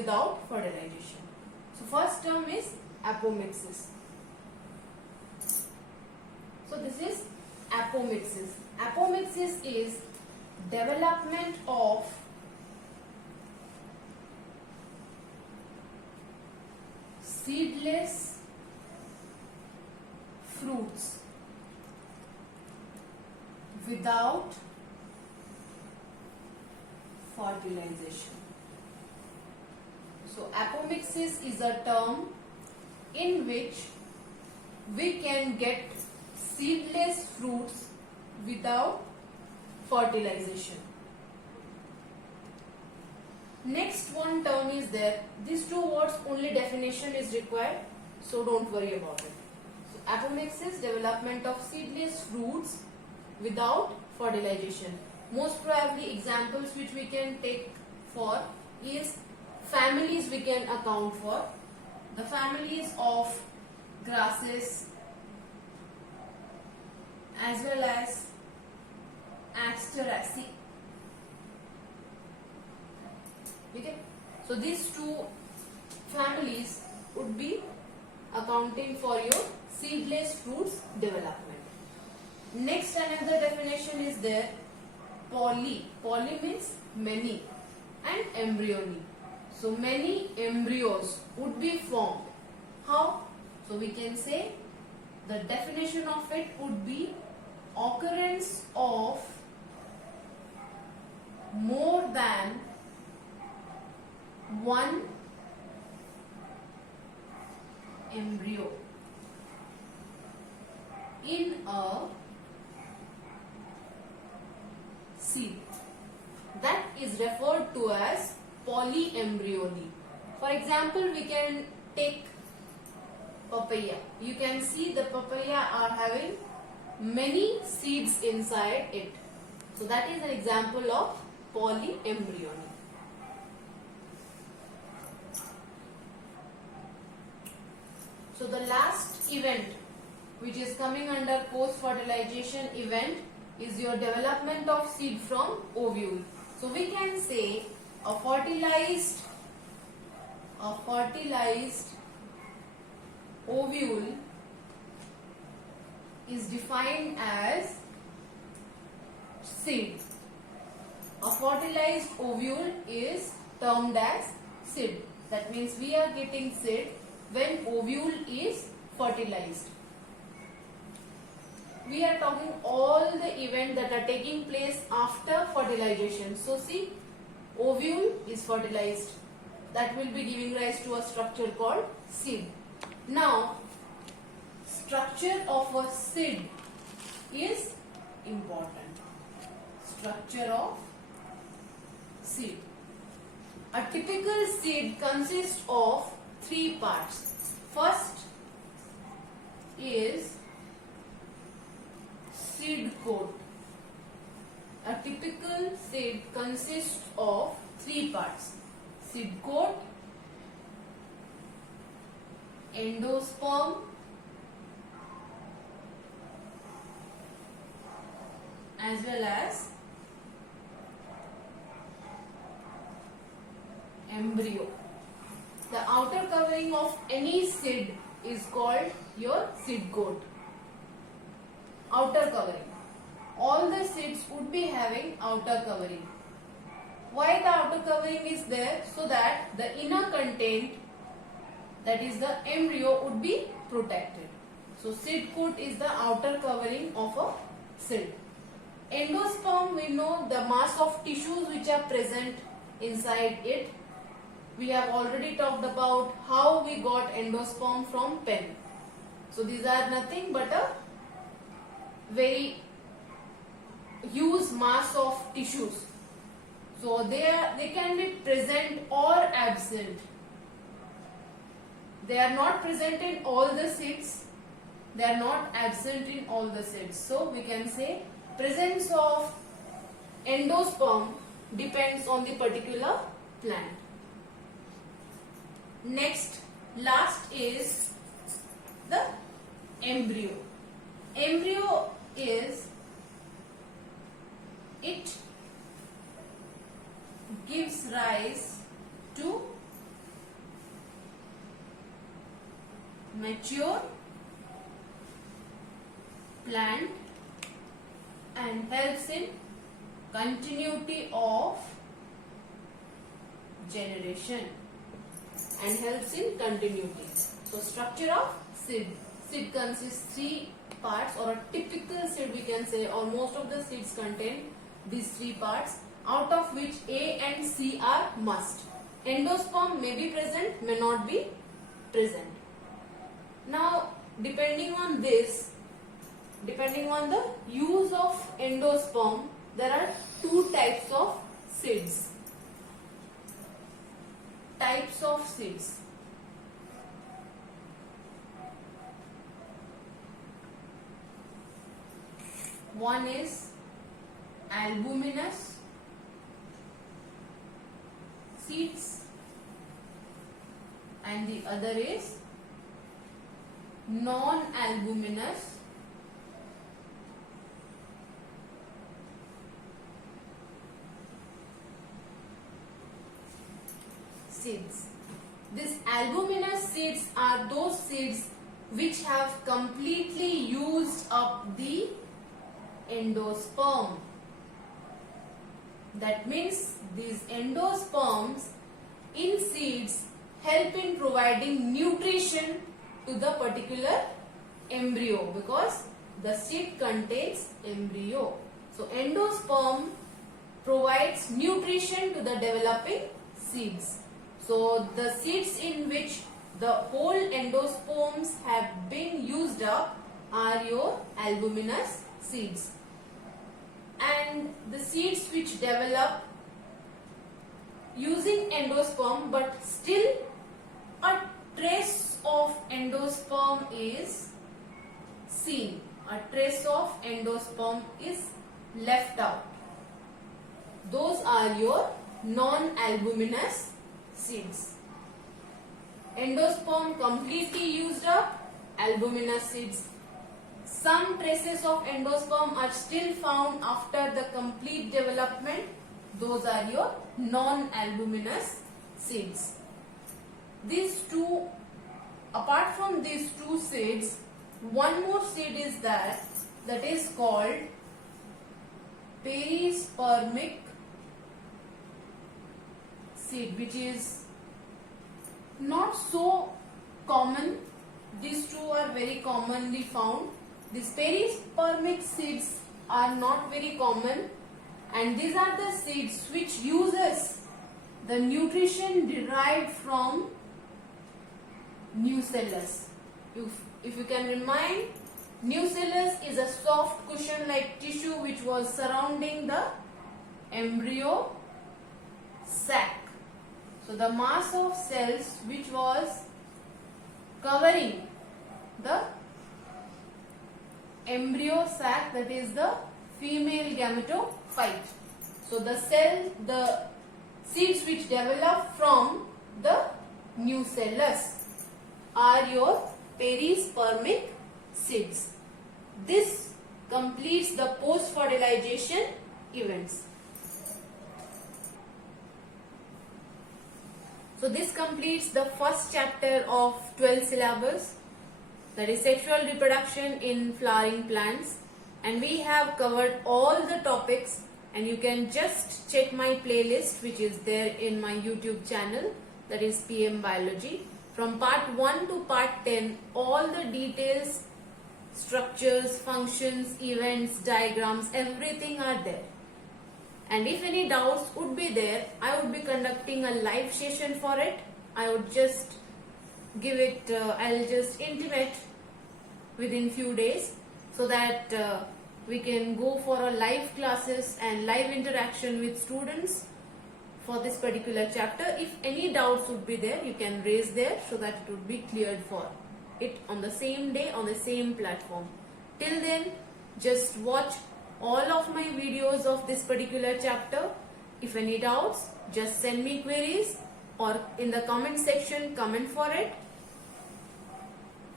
without fertilization. So first term is apomixis. So this is apomixis. Apomixis is development of seedless fruits without fertilization. So apomixis is a term in which we can get seedless fruits without fertilization. Next one term is there. These two words only definition is required, so don't worry about it. So apomixis, development of seedless fruits without fertilization. Most probably examples which we can take for is families we can account for. The families of grasses as well as Asteraceae. Okay. So these two families would be accounting for your seedless fruits development. Next, another definition is there. Poly. Poly means many, and embryony. So many embryos would be formed. How? So we can say the definition of it would be occurrence of more than one embryo in a seed. That is referred to as polyembryony. For example, we can take papaya. You can see the papaya are having many seeds inside it. So that is an example of polyembryony. So the last event which is coming under post-fertilization event is your development of seed from ovule. So we can say a fertilized ovule is defined as seed. A fertilized ovule is termed as seed. That means we are getting seed when ovule is fertilized. We are talking all the events that are taking place after fertilization. So see, ovule is fertilized. That will be giving rise to a structure called seed. Now, structure of a seed is important. Structure of seed. A typical seed consists of three parts. First is seed coat. A typical seed consists of three parts: seed coat, endosperm, as well as embryo. The outer covering of any seed is called your seed coat. Outer covering. All the seeds would be having outer covering. Why the outer covering is there? So that the inner content, that is the embryo, would be protected. So seed coat is the outer covering of a seed. Endosperm, we know the mass of tissues which are present inside it. We have already talked about how we got endosperm from pen. So these are nothing but a very huge mass of tissues. So they can be present or absent. They are not present in all the seeds. They are not absent in all the seeds. So we can say presence of endosperm depends on the particular plant. Next, last is the embryo. Embryo is, it gives rise to mature plant and helps in continuity of generation and helps in continuity. So structure of seed. Seed consists three parts, or a typical seed we can say, or most of the seeds contain these three parts, out of which A and C are must. Endosperm may be present, may not be present. Now depending on this, depending on the use of endosperm, there are two types of seeds. Types of seeds. One is albuminous seeds and the other is non-albuminous seeds. These albuminous seeds are those seeds which have completely used up the endosperm. That means these endosperms in seeds help in providing nutrition to the particular embryo, because the seed contains embryo. So endosperm provides nutrition to the developing seeds. So the seeds in which the whole endosperms have been used up are your albuminous seeds. And the seeds which develop using endosperm but still a trace of endosperm is seen, a trace of endosperm is left out, those are your non-albuminous seeds. Endosperm completely used up, albuminous seeds. Some traces of endosperm are still found after the complete development. Those are your non-albuminous seeds. These two, apart from these two seeds, one more seed is that is called perispermic seed, which is not so common. These two are very commonly found. These perispermic seeds are not very common, and these are the seeds which uses the nutrition derived from nucellus. If you can remind, nucellus is a soft cushion-like tissue which was surrounding the embryo sac. So the mass of cells which was covering the embryo sac, that is the female gametophyte. So the seeds which develop from the nucellus are your perispermic seeds. This completes the post-fertilization events. So this completes the first chapter of 12 syllabus, that is sexual reproduction in flowering plants, and we have covered all the topics, and you can just check my playlist which is there in my YouTube channel, that is PM Biology. From part 1 to part 10, all the details, structures, functions, events, diagrams, everything are there. And if any doubts would be there, I would be conducting a live session for it. I would just give it, I'll just intimate within few days, so that we can go for a live classes and live interaction with students for this particular chapter. If any doubts would be there, you can raise there so that it would be cleared for it on the same day, on the same platform. Till then, just watch all of my videos of this particular chapter. If any doubts, just send me queries or in the comment section comment for it.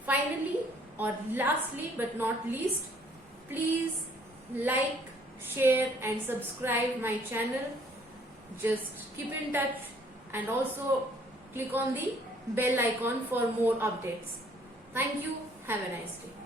Finally, or lastly but not least, please like, share and subscribe my channel. Just keep in touch and also click on the bell icon for more updates. Thank you. Have a nice day.